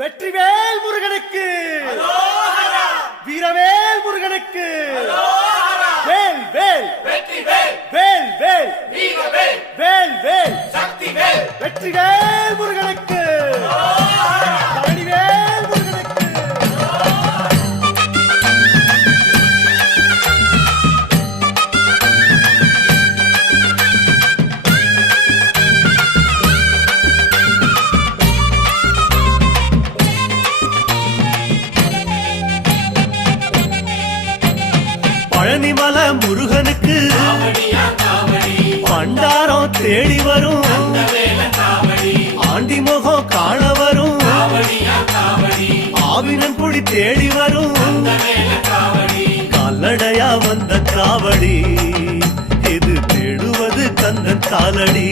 வெற்றிவேல் முருகனுக்கு, வீரவேல் முருகனுக்கு, வேல் வேல் வேல் வேல் வேல் வேல் வெற்றிவேல் முருகனுக்கு, பழனிவேல் முருகனுக்கு. பழனிமல முருகனுக்கு பண்டாரம் தேடி வரும், ஆண்டி முகம் காண வரும், ஆவினன் குடி தேடி வரும், கால்நடையா வந்த காவடி இது தேடுவது கந்தன் காலடி.